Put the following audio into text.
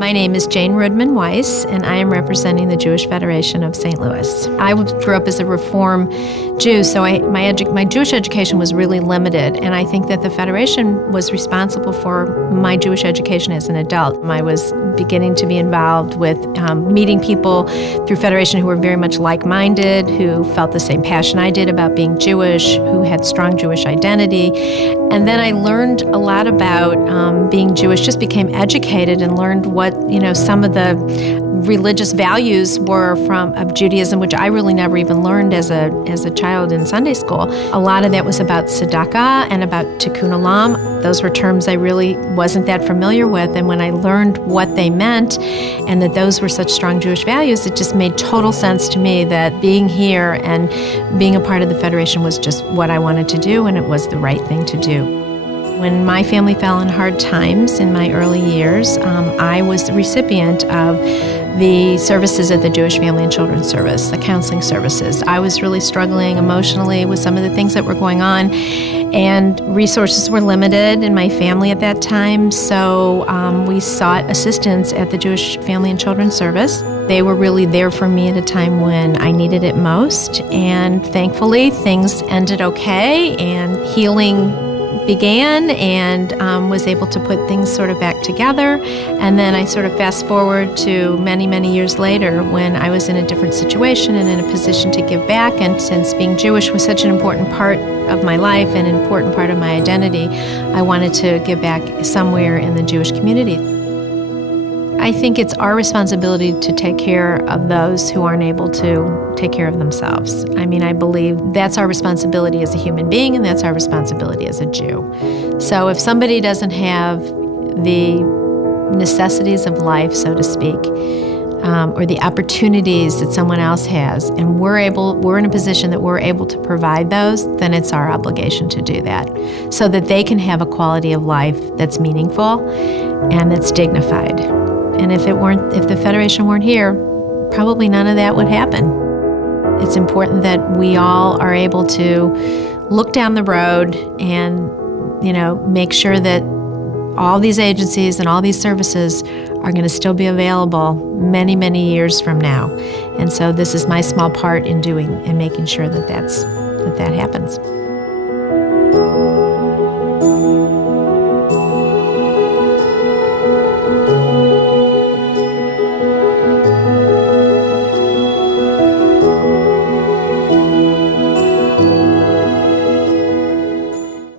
My name is Jane Rudman Weiss, and I am representing the Jewish Federation of St. Louis. I grew up as a Reform Jew, so my Jewish education was really limited, and I think that the Federation was responsible for my Jewish education as an adult. I was beginning to be involved with meeting people through Federation who were very much like-minded, who felt the same passion I did about being Jewish, who had strong Jewish identity. And then I learned a lot about being Jewish, just became educated and learned what some of the religious values were of Judaism, which I really never even learned as a child in Sunday school. A lot of that was about tzedakah and about tikkun olam. Those were terms I really wasn't that familiar with, and when I learned what they meant and that those were such strong Jewish values, it just made total sense to me that being here and being a part of the Federation was just what I wanted to do, and it was the right thing to do. When my family fell in hard times in my early years, I was the recipient of the services at the Jewish Family and Children's Service, the counseling services. I was really struggling emotionally with some of the things that were going on, and resources were limited in my family at that time, so we sought assistance at the Jewish Family and Children's Service. They were really there for me at a time when I needed it most, and thankfully things ended okay, and healing began, and was able to put things sort of back together. And then I sort of fast forward to many, many years later when I was in a different situation and in a position to give back. And since being Jewish was such an important part of my life and an important part of my identity, I wanted to give back somewhere in the Jewish community. I think it's our responsibility to take care of those who aren't able to take care of themselves. I mean, I believe that's our responsibility as a human being, and that's our responsibility as a Jew. So if somebody doesn't have the necessities of life, so to speak, or the opportunities that someone else has, and we're in a position that we're able to provide those, then it's our obligation to do that, so that they can have a quality of life that's meaningful and that's dignified. And if the Federation weren't here, probably none of that would happen. It's important that we all are able to look down the road and, make sure that all these agencies and all these services are going to still be available many, many years from now. And so this is my small part in making sure that that happens.